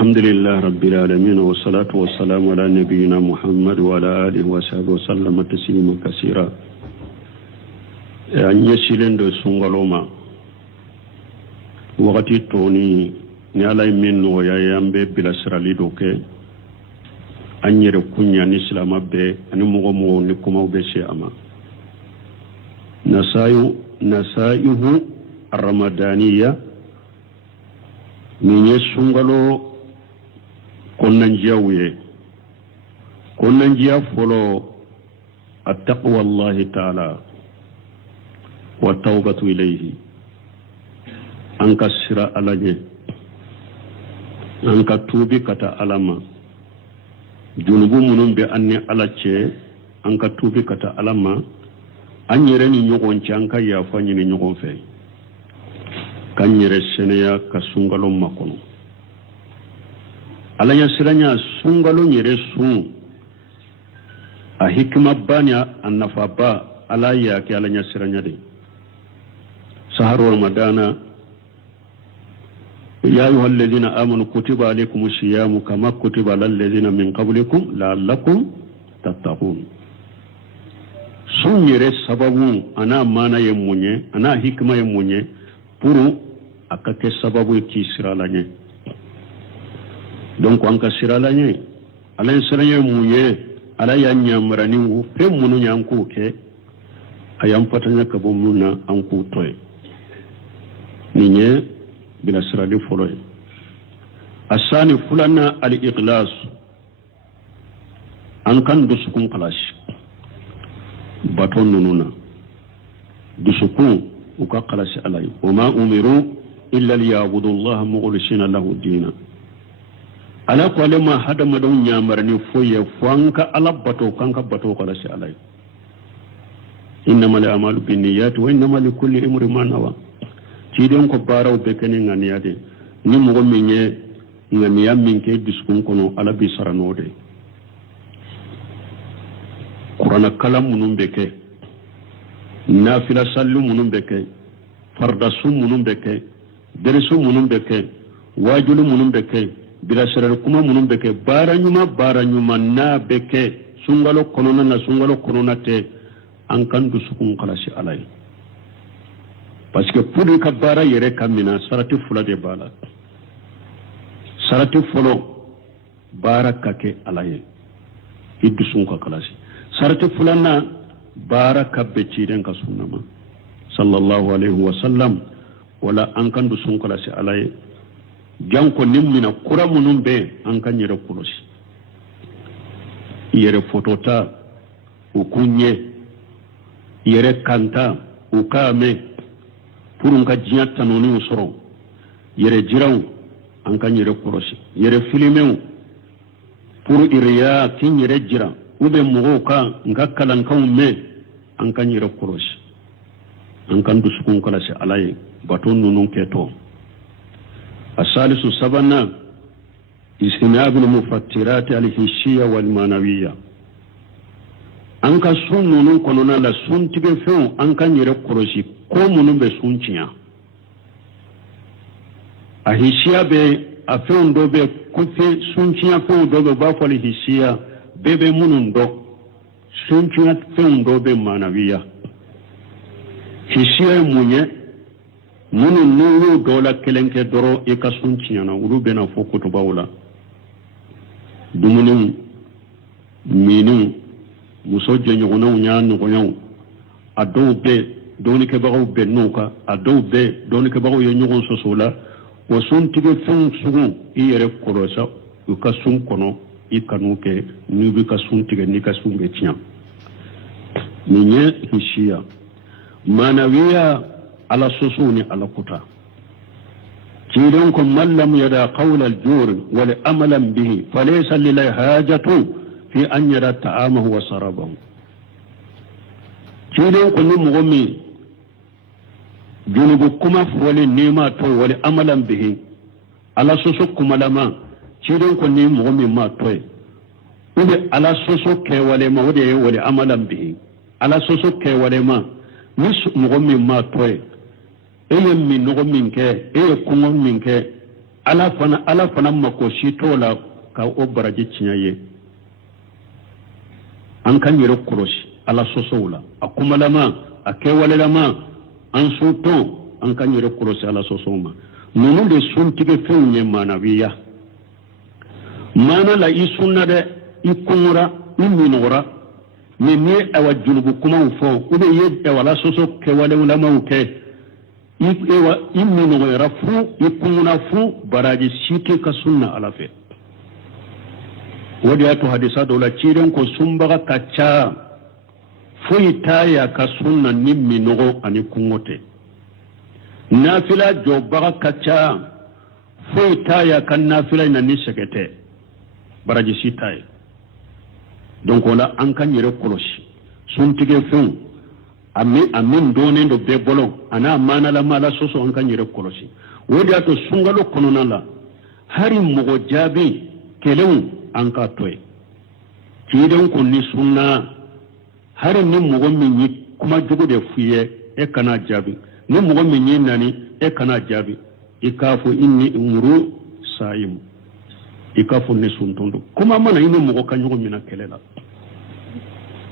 الحمد لله رب العالمين والصلاة والسلام على نبينا محمد وعلى آله وصحبه وسلم تسليما كثيرا. أن يسيلن دو سنغلوما وقت توني نالاي من ويا يامبي بلا سرالي دوكي أن يركوني أن إسلام بي أن مغمو نكما بشي أما نسائه الرمضانية من يسنغلو كننجيا فلو التقوى الله تعالى والتوبة إليه أنك السراء على أنك توبي كتا ألما جنوب منهم بأني على أنك توبي كتا ألما أن يرني نيوغون أنك يافاني نيوغون في كان يرسنيا كسنغلو مكونو alanya siranya sungalo nyere sun a hikima banya annafa ba alaya ke alanya siranya de sahar ramadana ya ayyuhal ladina amanu kutiba alaykumus siyamu kama kutiba alal ladina min qablikum la'allakum tattaqun sun nyere sababu ana mana yemunye ana hikima yemunye puru akake sababu ki siralanye donc an ka siralanye ala siranye muye ala ya nyamrani wu pe munu nyanku ke ayam patanya ka bomuna an ku toy ninye bila sirali foloy asani fulana al ikhlas an kan dusukun kalash baton nununa dusukun uka kalash alay wama umiru illa liyabudu allah mukhlisina lahu dinan ala ko lema hada madon nyamarni foye fanka ala bato kanka bato kala shi alai innamal a'malu binniyat wa innamal likulli imrin ma nawa ci den ko baraw be kenen nganiyade ni mo minye ngamiya minke biskun kono ala bi saranode qur'ana kalam munum beke nafila sallu munum beke farda sum munum beke derisu munum beke wajulu munum beke bila sirar kuma munun beke bara nyuma na beke sungalo konona te an kan du sukun kalashi alai parce que pour ka bara yere kamina sarati fula de bala sarati folo bara kake alai iddu sun ka kalashi sarati fulana bara kabbe ciren ka sunnama sallallahu alaihi wasallam wala an kan du sun kalashi alai janko nimmina kura munum be an kan yere kulosi yere fotota ukunye yere kanta ukame purun ka jinya tanoni usoro yere jiraw an kan yere kulosi yere filmew puru iriya kin yere jira ube mugo ka ngakkalan kan me an kan yere kulosi an kan dusukun kala se alay baton nunun keto الثالث سبنا استناب المفترات الحسية والمعنوية أنك سنون كنونا لا سنتك فيهم أنك نيرك كروسي كومون بسنتيا الحسية بي أفهم دو بي كفي سنتيا فهم دو بي بافل الحسية بي منون دو سنتيا فهم دو بي معنوية حسية مونيه munu nuru dola kelenke doro e ka sunciana ulu bena fo kutubawla dumunu minu muso jenyogona nya nugonyaw ado be doni ke bago be nuka ado be doni ke bago yenyogon sosola o suntige fun sugu iyere korosa u ka sun kono ikanuke ni bi ka suntige ni ka sunge tiya ninye hishia manawiya على سسون على قطع تيرونكم من لم يدع قول الجور والأملا به فليس لله حاجة في أن يدع طعامه وشرابه تيرونكم مغمي جنوبكم وللنيمات والأملا به على سسوكم لما تيرونكم مغمي ما توي على سسوك ولما ولأملا به على سسوك ولما مغمي ما توي eye min nogo min ke eye kungo min ke ala fana mako shi tola ka o baraji ciyaye an kan yɛrɛ kɔlɔsi ala sɔsɔw la a kumalama a kɛwalelama an so tɔn an kan yɛrɛ kɔlɔsi ala sɔsɔw ma ninnu de suntigɛ fɛnw ye maanawiya maana la i sunna dɛ i kɔngɔra i minɔgɔra mais ni ye awa junubu kumaw fɔ ou bien i ye ala sɔsɔ kɛwalelamaw kɛ i minɔgɔyara fu i kɔngɔra fu baraji si tɛ ka sunna ala fɛ o de y'a to hadisa dɔw la ciren ko sunbaga ka ca foyi t'a ya ka sunna ni minɔgɔ ani kɔngɔ tɛ nafila jɔbaga ka ca foyi t'a ya ka nafila in na ni sɛgɛ tɛ baraji si t'a ye donc o la an kan yɛrɛ kɔlɔsi suntigɛ fɛnw a min dɔnnen don bɛɛ bolo a n'a maanalama ala sɔsɔ an kan yɛrɛ kɔlɔsi o de y'a to sunkalo kɔnɔna la hari mɔgɔ jaabi kɛlɛw an ka to ye ciden ko ni sunna hari ni mɔgɔ min ye kuma jugu de f'i ye e kana jaabi ni mɔgɔ min ye nani e kana jaabi i k'a fɔ inni umuru sa'imu i k'a fɔ ne suntun don kuma mana i ni mɔgɔ ka ɲɔgɔn minɛ kɛlɛ la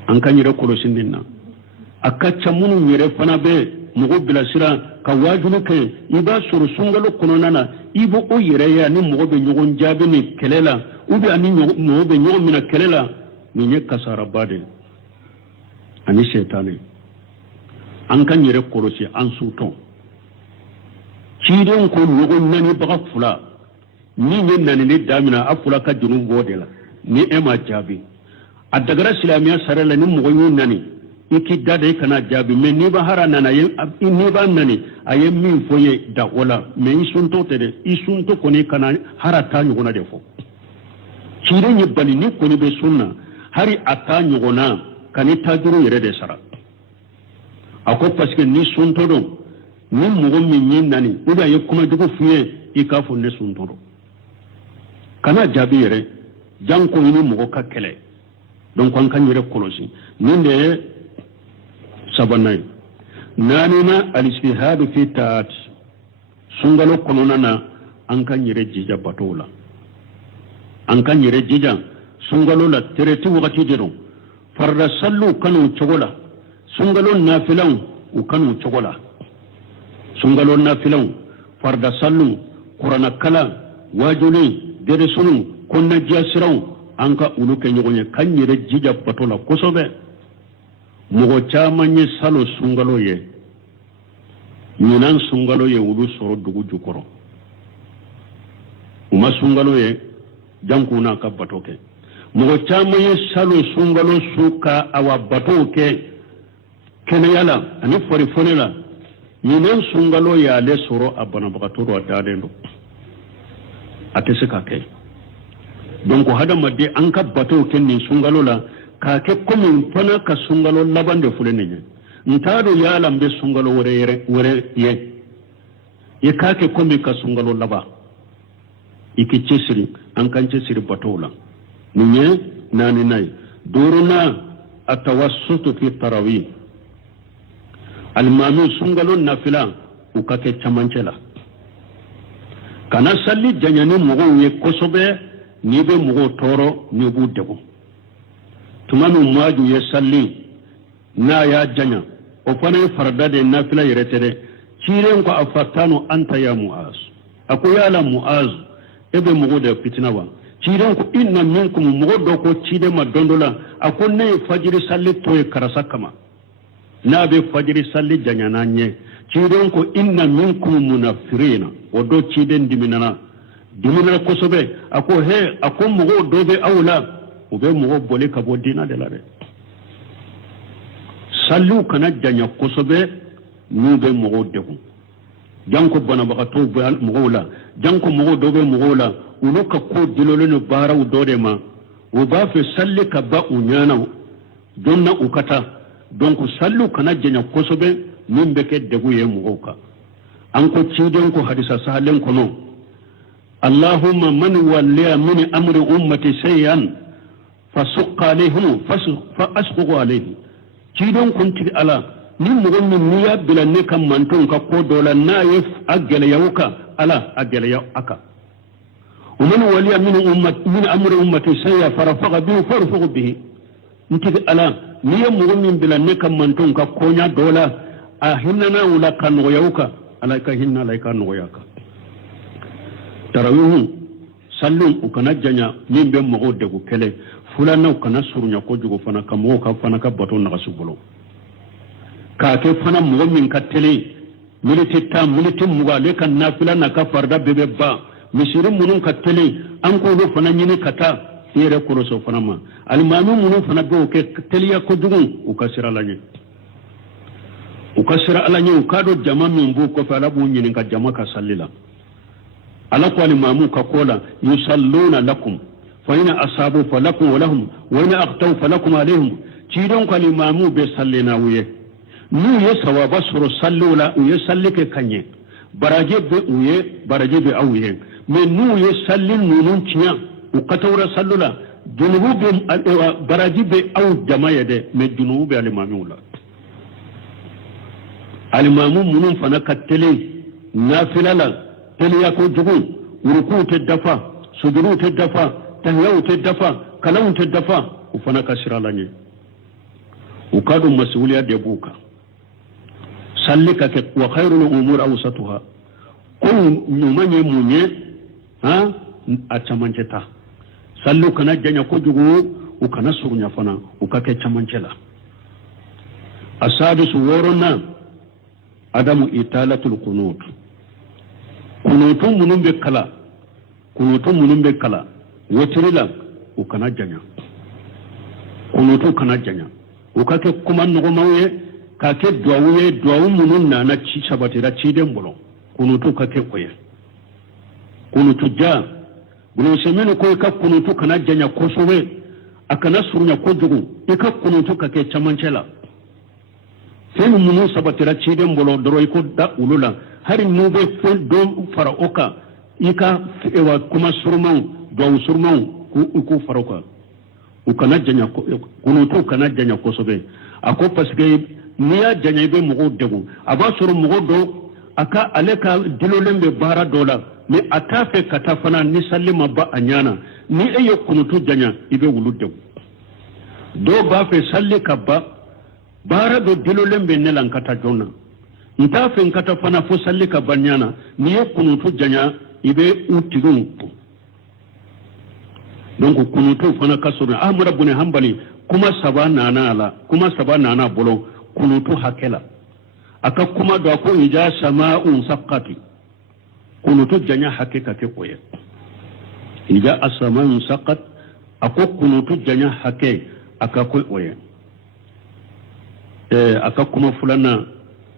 an ka yɛrɛ kɔlɔsi nin na a ka ca minnu yɛrɛ fana bɛ mɔgɔ bilasira ka wajibi kɛ i b'a sɔrɔ sunkalo kɔnɔna na i b'o yɛrɛ ye ani mɔgɔ bɛ ɲɔgɔn jaabi ni kɛlɛ la ou bien ani mɔgɔ bɛ ɲɔgɔn minɛ kɛlɛ la nin ye kasaraba de ani sɛtanɛ an ka yɛrɛ kɔlɔsi an su tɔn ciden ko ɲɔgɔn nanibaga fila min ye nanini damina a fila ka juru bɔ de la ni e ma jaabi a dagara silamɛya sara la ni mɔgɔ y'u nani i k'i da de i kana jaabi mais n'i ba hara nana n'i b'a nani a ye min fɔ ye da o la mais i suntɔ tɛ dɛ i suntɔ kɔni kana hara t'a ɲɔgɔnna de fɔ ciden ye bali ni kɔni bɛ sunna hari a t'a ɲɔgɔnna ka ni taajuru yɛrɛ de sara a ko parce que ni suntɔ don ni mɔgɔ min ye nani ou bien a ye kuma jugu f'i ye i k'a fɔ ne suntɔ don kana jaabi yɛrɛ janko i ni mɔgɔ ka kɛlɛ donc an kan yɛrɛ kɔlɔsi nin de ye sabanan ye naanina alisihadu fi taat sunkalo kɔnɔna na an kan yɛrɛ jija batow la an kan yɛrɛ jija sunkalo la tereti wagati de don farda sallu kanu cogo la sunkalo nafilaw u kanu cogo la sunkalo nafilaw farda sallu kurana kala wajuli deresunu kɔnɔnajiya siraw an ka olu kɛ ɲɔgɔn ye kan yɛrɛ jija bato la kosɛbɛ mɔgɔ caman ye salo sunkalo ye ɲinan sunkalo ye olu sɔrɔ dugu jukɔrɔ u ma sunkalo ye janku n'a ka bato kɛ mɔgɔ caman ye salo sunkalo su ka awa batow kɛ kɛnɛya la ani fɔrifɔne la ɲinan sunkalo y'ale sɔrɔ a banabagatɔ dɔ a dalen don a tɛ se ka kɛ donc hadamaden an ka batow kɛ nin sunkalo la k'a kɛ komi fana ka sunkalo laban de filɛ nin ye n t'a dɔn yala n bɛ sunkalo wɛrɛ ye i k'a kɛ komi ka sunkalo laban i k'i cɛsiri an k'an cɛsiri batow la nin ye naaninan ye duurunan atawassutu fi tarawih alimami sunkalo nafila u ka kɛ camancɛ la kana sali janya ni mɔgɔw ye kosɛbɛ n'i bɛ mɔgɔw tɔɔrɔ n'i b'u degun tuma min muaju ye sali n'a y'a janya o fana ye farada de nafila yɛrɛ tɛ dɛ ciren ko afatanu anta ya muaz a ko yala muaz e bɛ mɔgɔw de fitina wa ciren ko inna minkum mɔgɔ dɔ ko ciden ma don dɔ la a ko ne ye fajiri sali to ye karasa kama n'a bɛ fajiri sali janya n'an ɲɛ ciren ko inna minkum munafirina o dɔ ciden diminana kosɛbɛ a ko he a ko mɔgɔw dɔ bɛ aw la u bɛ mɔgɔw bɔli ka bɔ diinɛ de la dɛ saliw kana janya kosɛbɛ n'u bɛ mɔgɔw degun janko banabagatɔw bɛ mɔgɔw la janko mɔgɔw dɔ bɛ mɔgɔw la olu ka ko dilolen don baaraw dɔ de ma u b'a fɛ sali ka ba u ɲana don na u ka taa donc saliw kana janya kosɛbɛ min bɛ kɛ degun ye mɔgɔw kan an ko ciden ko hadisa sahalen kɔnɔ allahumma man waliya min amri ummati shay'an fasuqqa alayhim fa asququ alayhi ciden kun tigi ala ni mɔgɔ min n'i y'a bila ne ka mantonw ka ko dɔ la n'a ye a gɛlɛya u kan ala a gɛlɛya a kan ومن ولي من أمر أمتي سيا فرفق به فرفق به نتي على نيم مؤمن بلا نكم من تونك كونيا دولا أهننا ولا كان ويوكا عليك هنا عليك نوياكا تراويه سلم وكنا جنيا من بين مغود دكو كله فلانا وكنا سرنا كوجو فنا كموكا فنا كبتون نغسبلو كاكي فنا مؤمن كتلي ملتي تام ملتي مغالي كان نافلا نكفر بببا misirin munun ka tele an ko do fana nyini kata yere ko so fana ma almanu munun fana do ke teliya ko dugun u kasira lanye u ka do jama min bu ko fala bu nyini ka jama ka sallila ala ko almamu ka kola yusalluna lakum fa ina asabu falakum wa lahum wa ina aqtaw falakum alaihim ci don ko almamu be sallina wuye nu ye sawaba suru sallula u ye sallike kanye baraje be uye baraje be awuye mais nous ye sallin nunun tiya u katawra sallula junubu be baraji be aw jama'a de mais junubu be alimamu munun fana katele nafila la teliya ko jugu ruku te dafa sujudu te dafa tahyawu te dafa kalawu te dafa u fana kasira lanye u kadu mas'uliya de buka sallika ke wa khairul umur awsatuha kun numanye munye ha a chamanceta sallu kana janya ko jugu u kana surunya fana u kake chamancela asadisu worona adamu italatul qunut kunutun munun be kala wotirila u kana janya kunutu kana janya u kake kuma nugo mawye kake duwawu munun na ci sabatira ci den bolo kunutu kake koye kunutu ja bulo semenu ko ka kunutu kana janya kosowe akana surunya ko jugu ka kunutu kake chamancela sai munun sabatira ci den bolo doro ko da ulula hari nube fon don fara oka ika ewa kuma surman ku faroka ukana janya kunutu kana janya kosowe ako paske niya janya be mugo degu aba suru mugo do aka aleka dilolen be bara dola ni atafe katafana ni sallima ba anyana ni ayo kunutu janya ibe wulu degu do ba fe salli kabba bara do dilolen be nelan kata jonna ntafe katafana fo salli kabba nyana ni yo kunutu janya ibe utigun donc kunutu fana kasuna ahmad ibn hanbali kuma sabana na bolo kunutu hakela aka kuma da ko ija sama'un saqqati kunutu janya hakika ke koye ija as-sama'un saqqat ako kunutu janya hake aka koye aka kuma fulana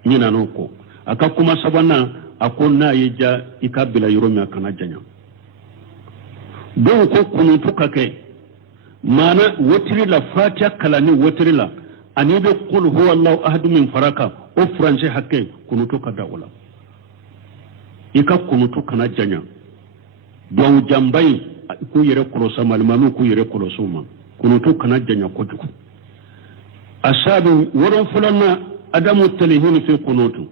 nyina noko aka kuma sabana ako na yija ikabila yoromi kana janya don ko kunutu kake mana wotiri la fatiha kalani wotiri la ani be qul huwa allah ahad min faraka o france hakke kunutu kada wala ika kunutu kana janya don jambai ku yere kurosa malmanu ku yere kurosuma kunutu kana janya ko duku asabu woron fulana adamu talihin fi kunutu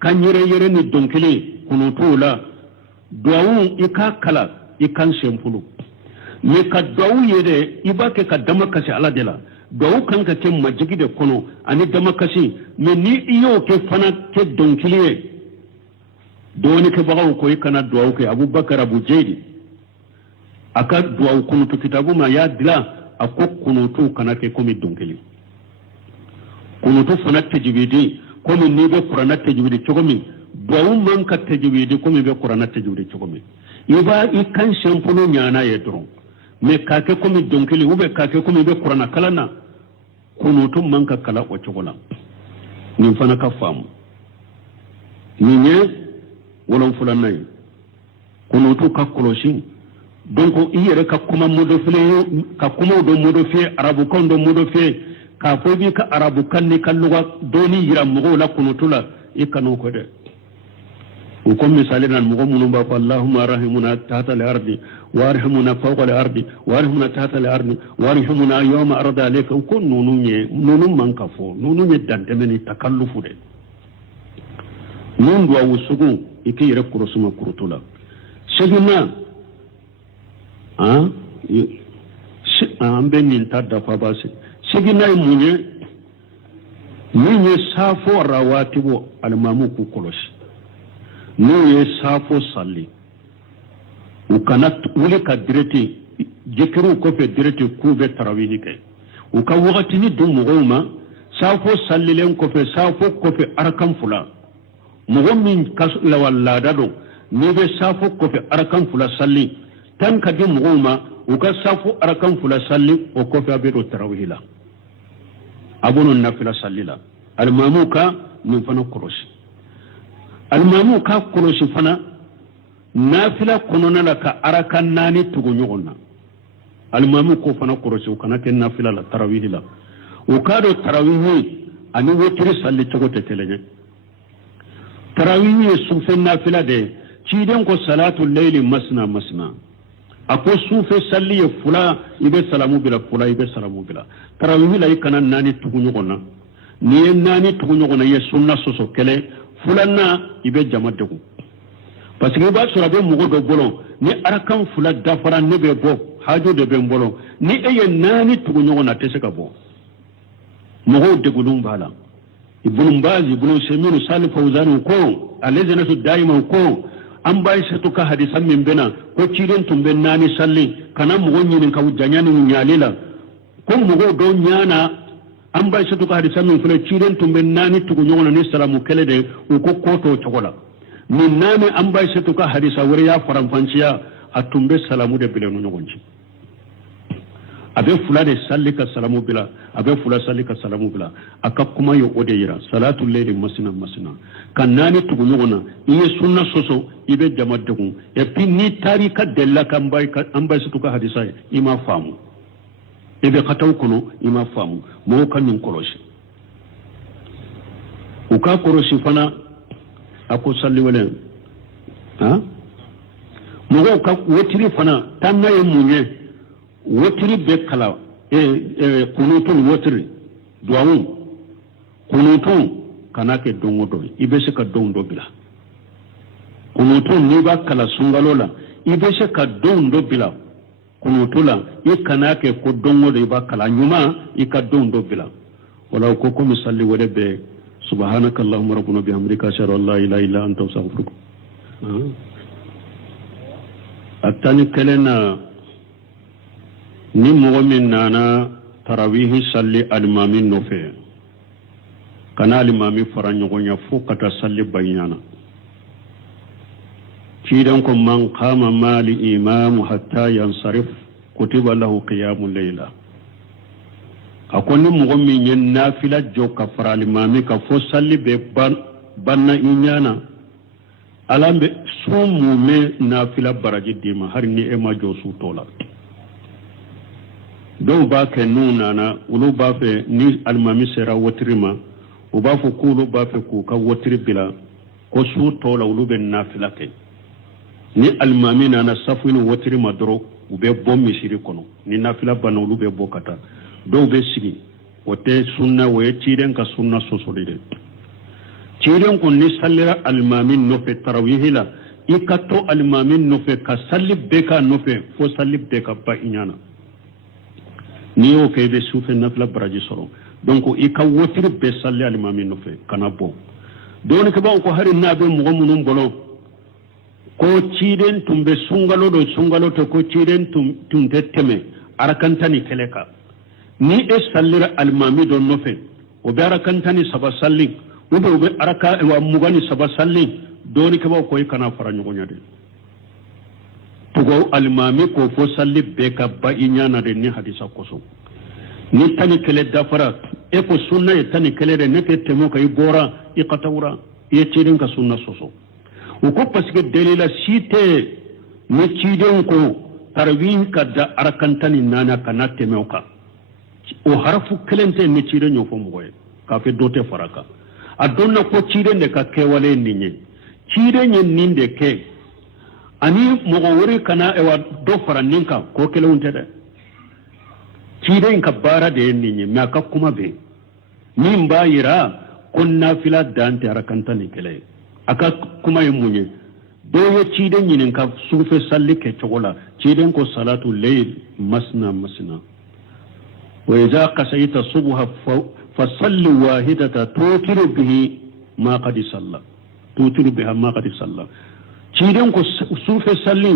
kan yere ni donkele kunutu la duawu ika kala ikan sempulu me ka duawu yere ibake ka dama kasi ala dela duawu kan ka ke majigi de kono ani dama kasi me ni iyo ke fana ke donkele doni ke bagaw ko ikana duawu ke abubakar abu jaydi aka duawu kunutu kitabu ma ya dila akko kunutu kana ke komi donkele kunutu fana tajwidi komi ni be qur'ana tajwidi chogomi duawu man ka tajwidi komi be qur'ana tajwidi chogomi iba ikan sempulu nyana yedro me kake komi donkele ube kake komi be qur'ana kalana kunutu man ka kala o chogola ni fana ka famu ni ne wolon fulanay kunutu ka koloshi donc iyere ka kuma modofie arabu kan do modofie ka fobi ka arabu kan ni kalluga doni yira mugo la kunutula ikano ko de وكم مثالنا المغمون بقى اللهم رحمنا تحت الأرض وارحمنا فوق الأرض وارحمنا تحت الأرض وارحمنا يوم أرض عليك وكن نونو من كفو نونو دانتمني تكلف ده نون دوا وسقو إكي يركرو سما كرتولا سجنا an bɛ nin ta dafa base sigi n'a ye mun ye min ye safo rawatibo alimamu k'u kɔlɔsi n'u ye safo salli u kana wuli ka direte jikiriw kɔfɛ direte k'u bɛ tarawihi kɛ u ka wagatini dun mɔgɔw ma safo sallilen kɔfɛ safo kɔfɛ arakan fula mɔgɔ min ka laada don n'i bɛ safo kɔfɛ arakan fula salli tan ka di mɔgɔw ma u ka safo arakan fula salli o kɔfɛ a bɛ don tarawihi la a b'o nafila salli la alimamu ka nin fana kɔlɔsi alimamu ka kɔlɔsi fana nafila kɔnɔna la ka arakan 4 tugu ɲɔgɔn na alimamu ko fana kɔlɔsi u kana kɛ nafila la tarawihi la u k'a dɔn tarawihi ani wotiri salli cogo tɛ kelen ye tarawihi ye sufɛ nafila de ye ciden ko salatu layli masna masna a ko sufɛ salli ye fula i bɛ salamu bila fula i bɛ salamu bila tarawihi la i kana 4 tugu ɲɔgɔn na n'i ye 4 tugu ɲɔgɔn na i ye sunna sɔsɔ kɛlɛ fulanna i bɛ jama degun parce que i b'a sɔrɔ a bɛ mɔgɔ dɔ bolo ni arakan fula dafara ne bɛ bɔ hajo de bɛ n bolo ni e ye 4 tugu ɲɔgɔn na a tɛ se ka bɔ mɔgɔw degunun b'a la ibn Baz ibn Seminu Salih Fawzan ko alladhina daima ko an bai sai to ka hadisan min bena ko ciren tun ben 4 salli kana mɔgɔ ɲinin ka janya ni nyalila ko mɔgɔ do nyana an bai sai to ka hadisan min fule ciren tun ben 4 tugu ɲɔgɔn na ni salamu kele de ko koto cogola ni 4 an bai sai to ka hadisa wuri ya faranfanciya a tun be salamu de bilenu ɲɔgɔn ci abe fula de salli ka salamu bila abe fula salli ka salamu bila aka kuma yo ode yira salatu layli masina masina kan 4 tugu ɲɔgɔn na i ye sunna soso i be jama degun et puis ni tarika della kan bai an bai suka hadisa i ma faamu e be khataw kono i ma faamu mo kan nin korosi u ka korosi fana ako salli wala mo ka wotiri fana tan na ye munye wotiri be kala kunutun wotiri duawun kunutun kana ke dongo do ibe se ka don do bila kunutun ni ba kala sungalo la ibe se ka don do bila kunutula i kana ke ko dongo do ba kala nyuma i ka don do bila wala ko ko misalli wala be subhanakallahumma rabbuna bihamdika ashhadu an la ilaha illa anta astaghfiruka atani kelena ni mɔgɔ min nana tarawihi salli alimami nɔfɛ kana alimami fara ɲɔgɔn ya fo ka taa salli bayyana cidan ko man qama mali imamu hatta yansarif kutiba lahu qiyamul layla ako ni mɔgɔ min ye nafila jɔ ka fara alimami ka fo salli be banna inyana alambe sumu me nafila baraji dima har ni e ma jɔ su tola dɔw b'a kɛ n'u nana olu b'a fɛ ni alimami sera wotiri ma u b'a fɔ k'olu b'a fɛ k'u ka wotiri bila ko su tɔ la olu bɛ nafila kɛ ni alimami nana safu ni wotiri ma dɔrɔn u bɛ bɔ misiri kɔnɔ ni nafila banna olu bɛ bɔ ka taa dɔw bɛ sigi o tɛ sunna o ye ciden ka sunna sɔsɔli de ciden kun ni sallira alimami nɔfɛ tarawihi la i ka to alimami nɔfɛ ka salli bɛɛ k'a nɔfɛ fo salli bɛɛ ka ba i ɲana ni y'o kɛ i bɛ sufɛ nafila baraji sɔrɔ donc i ka wotiri bɛɛ salli alimami nɔfɛ kana bɔ dɔɔnikɛbaw ko hari n'a bɛ mɔgɔ minnu bolo ko ciden tun bɛ sunkalo do sunkalo tɛ ko ciden tun tɛ tɛmɛ arakantani kɛlɛ kan ni e sallira alimami dɔ nɔfɛ o bɛ arakantani 3 salli ou bien o bɛ araka 23 salli dɔɔnikɛbaw ko i kana fara ɲɔgɔn ya de tugo alimami ko fo salli bɛɛ ka ba i ɲana de ni hadisa kosɔn ni tani kɛlɛ dafara e ko sunna ye tani kɛlɛ de ne tɛ tɛmɛ ka i bɔra i katawura i ye ciden ka sunna sɔsɔ o ko parce que dalila si tɛ ni ciden ko tarawih ka da arakantani 4 kana tɛmɛ o kan o harafu kelen tɛ ni ciden y'o fɔ mɔgɔ ye k'a fɛ dɔ tɛ fara kan a dɔnna ko ciden de ka kɛwale nin ye ciden ye nin de kɛ ani mɔgɔ wɛrɛ kana dɔ fara nin kan ko kelenw tɛ dɛ ciden ka baara de ye nin ye mais a ka kuma bɛ min b'a yira ko nafila dan tɛ arakantani kɛlɛ ye a ka kuma ye mun ye do ye ciden nyinin ka sufe salli ke chogola ciden ko salatu layl masna masna wa idha qasayta subha fa salli wahidata tutiru bihi ma qad salla tutiru biha ma qad salla ciden ko sufe salli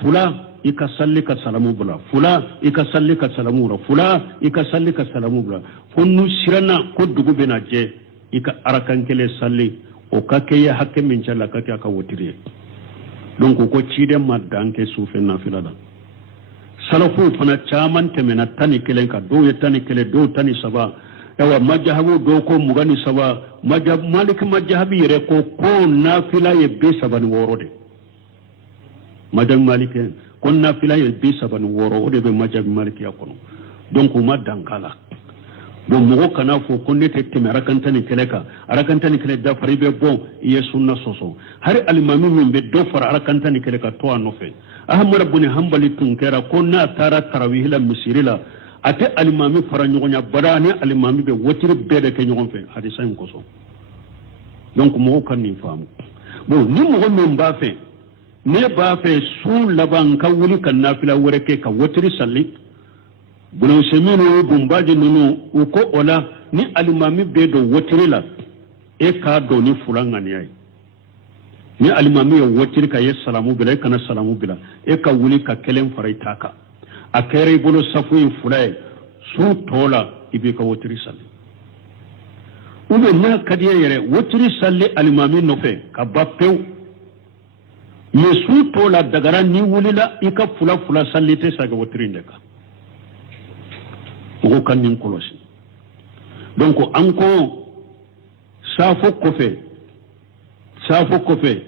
fula ika salli ka salamu bula fula ika salli ka salamu ra fula ika salli ka salamu bula fonnu sirana ko dugu bena je ika arakan kele salli o kake ya hakke min challa kake aka wotire donc ko ciden madanke sufe nafila da salafu fana chaman temena tani kelen ka do ya tani kele do tani saba yawa majhabu do ko mugani saba majhab malik majhabi re ko nafila ye be saba ni worode majhab malik kon nafila ye be saba ni woro ode be majhab malik ya kono donc ma dankala bon mogo kana fo ko ne te teme arakantani keleka arakantani kele da fari be bon ye sunna soso hari alimami min be do fara arakantani keleka to anofe ahmad ibn hanbali tun kera ko na tara tarawih la misirila ate alimami fara nyonya badani alimami be wotiri be de ke nyon fe hadisa en koso donc mogo kan ni famu bon ni mogo min ba fe ne ba fe su laban ka wuli kan nafila wore ke ka wotiri salli bunu semino bumbaji nunu uko ola ni alimami be do wotiri la e ka do ni fulanga ni ay ni alimami yo wotiri ka yes salamu bila kana salamu bila e ka wuli ka kelen farai taka akere bolo safu fulay su tola ibe ka wotiri salli ube na kadiya yere wotiri salli alimami no fe ka bapew yesu tola dagara ni wulila ika fula salli te saga wotiri ndeka ko kanin kolosi donc anko safo kofe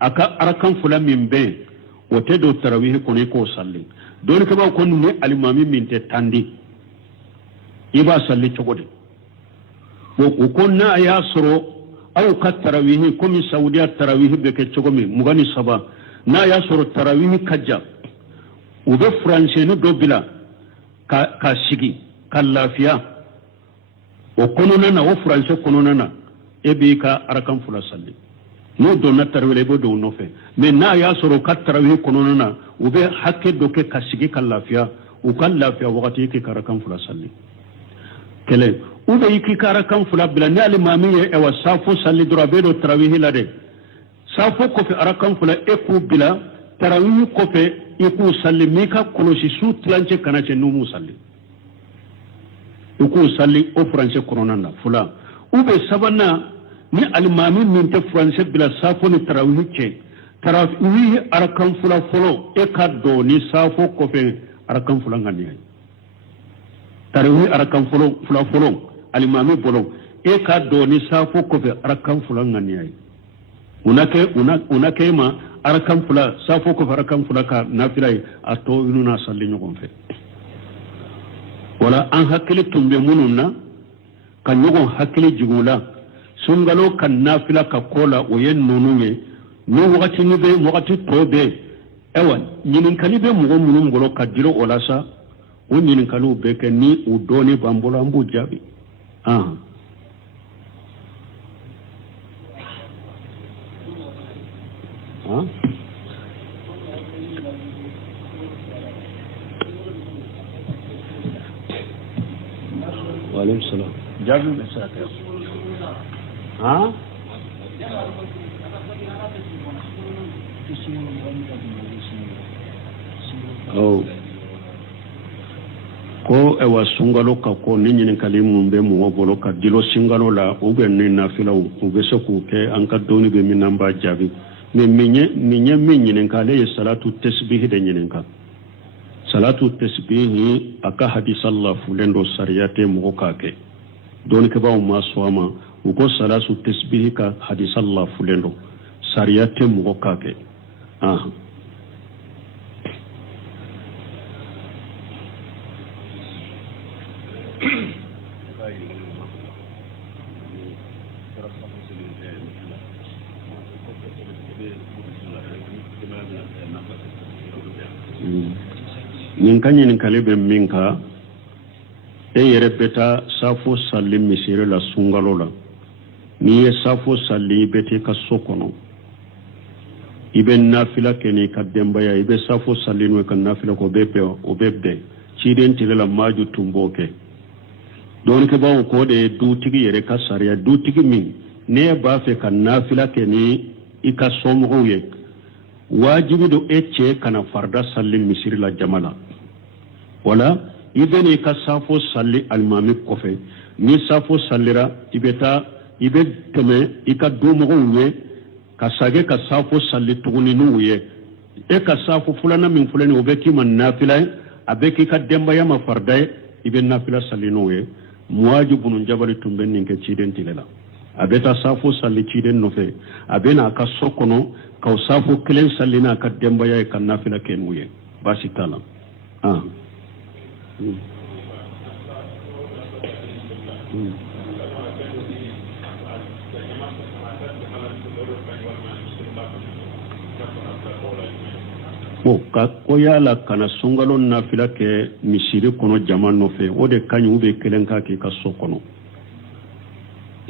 aka arakan fula min be wote do tarawih ko ne ko salli don ka ba ko ne alimami min te tandi iba salli chogode ko na ya soro aw ka tarawih ko mi saudiya tarawih be ke chogomi mugani saba na ya soro tarawih kajja ube français no do bila ka sigi ka lafiya o konona na o français konona na ebe ka arakan fula salli no do na tarawih bo do no fe mais na ya soro ka tarawih konona na ube hakke do ke ka sigi ka lafiya o ka lafiya wakati ke arakan fula salli kele ube yiki ka arakan fula bila ne alimami e wa safo salli dura be do tarawih la de safo ko fe arakan fula e ku bila tarawih ko fe iku salli mika kolosi su tlance kana ce numu salli iku salli o français koronanda fula ube sabana ni alimami min te français bila safo ni tarawih ce tarawih arakan fula folo e ka do ni safo ko fe arakan fula ngani tarawih arakan fula folo alimami bolo e ka do ni safo ko fe arakan fula ngani unake ma arakan fula safo ko arakan fula ka nafilay ato inuna salli nyogon fe wala an hakili tumbe mununna kan nyogon hakili jigula sungalo kan nafila ka kola o yen nununye ni wakati ni be wakati tobe ewa nyinin kali be mugo munun golo kadiro olasa o nyinin kalu be ke ni udoni bambola ambu jabi Waalaikum salam. Jabi bisa ke? Oh. Ko ewa sungalo ka ko ni nyinin kalimu be mu bolo ka dilo singalo la o be ni nafila o be so ku ke an ka doni be min namba jabi me minye nyinin kale salatu tasbih de nyinin ka salatu tasbih aka hadisalla fulendo sariyate mu ka ke don ke ba ma swama ko salatu tasbih ka hadisalla fulendo sariyate mu ka ke Ninkanya ninkalibe minka yere beta safo salli misire la sungalo la ni ye safo salli bete ka sokono ibe nafila keni ka dembaya ibe safo sallino ka nafila ko bebe o bebbe ciden tilela maju tumboke don ke bawo ko de dutigi yere ka sariya dutigi min ne ba fe ka nafila keni ika somo ye wajibi do ecce kana farda sallin misiri la jamala wala ibeni ka safo salli almami kofe ni safo sallira ibeta ibe teme ika domo ye ka sage ka safo salli tuguni nuye e ka safo fulana min fulani obeki man nafila abeki ka demba ya ma farda ibe nafila salli nuye muwajibun jabali tumben ninke ciden tilela abeta safo salli ciden nofe abena ka sokono ka safo kelen sallina ka demba ya ka nafila kenuye basi tala ko yala kana sungalo nafila ke misiri kono jama nofe o de kanyu be kelen ka ki ka so kono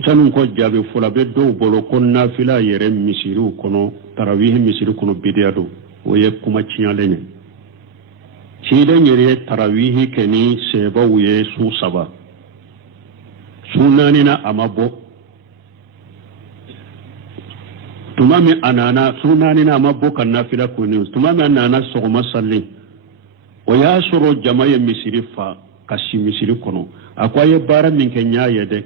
sanun ko jabe fula be do bolo ko nafila yere misiri kono tarawih misiri kono bidiado o ye kuma cinyale ne ci de yere tarawih ke ni seba wuye su saba sunani na amabo tumami anana sunani na amabo kan nafila ko ni tumami anana sogoma salli o ya soro jamaye misiri fa kashi misiri kono akwaye bara min kenya yede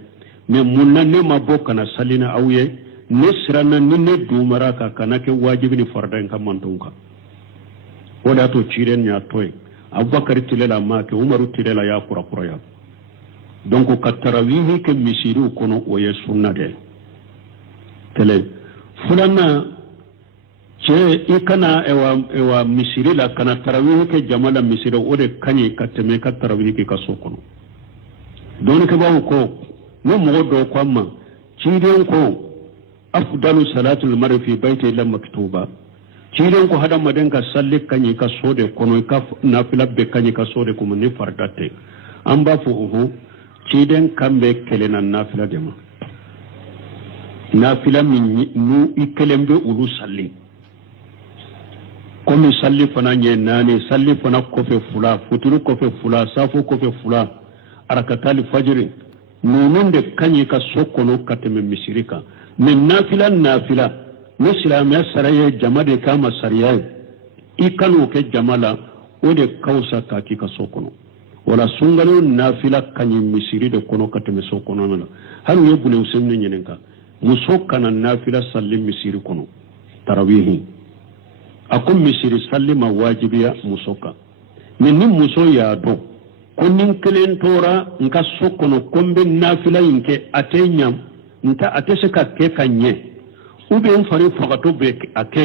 me munna ne mabo kana salina awye ne sirana ne dumara ka kana ke wajibi ni fardan kan mantunka wala to ciren ya toy abubakar tilela ma ke umaru tilela ya kura ya donc ka tarawih ke misiri kono o ye sunna de tele fulana ce ikana ewa misiri la kana tarawih ke jamala misiri o de kanyi kateme ka tarawih ke kaso kono don ke bawo ko no mo do ko amma ciden ko afdalu salatul mar'i fi baiti la maktuba ciden ko hada maden ka salli kanyi ka so de kono ka nafila be kanyi ka so de kuma ni fardate an ba fu uhu ciden kambe kelena nafila de ma nafila min nu ikelembe ulu salli komi salli fana nye nani salli fana kofe fula futuru kofe fula safu kofe fula arakatali fajiri nunun de kanyi ka sokono kateme misirika men nafila ne silamya saraye jama de kama sariya ikanu ke jamala o de kausa kaki ka sokono wala sungalo nafila kanyi misiri de kono kateme sokono nana haru yebule usemne nyenenka muso kana nafila salli misiri kono tarawihi akum misiri salli ma wajibiya musoka ni muso ya do konin kelen tora nka sokono kombe nafila inke atenya nta atese ka ke kanye ube mfari fagato be ake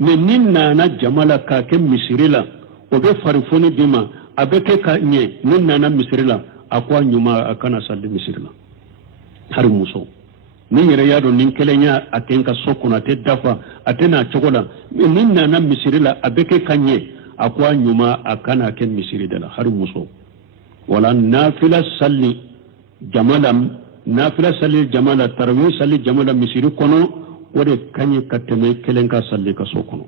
men na jamala ka ke misiri la obe fari foni dima abeke kanye na misiri la akwa nyuma akana salli misiri la har muso ni yere yado nin kelenya atenka sokona te dafa atena chokola nin na misiri la abeke kanye akwa nyuma akana ken misiri dala har muso wala nafila salli jamala tarawih salli jamala misiri kono wode kanye kateme kelenka salli ka sokono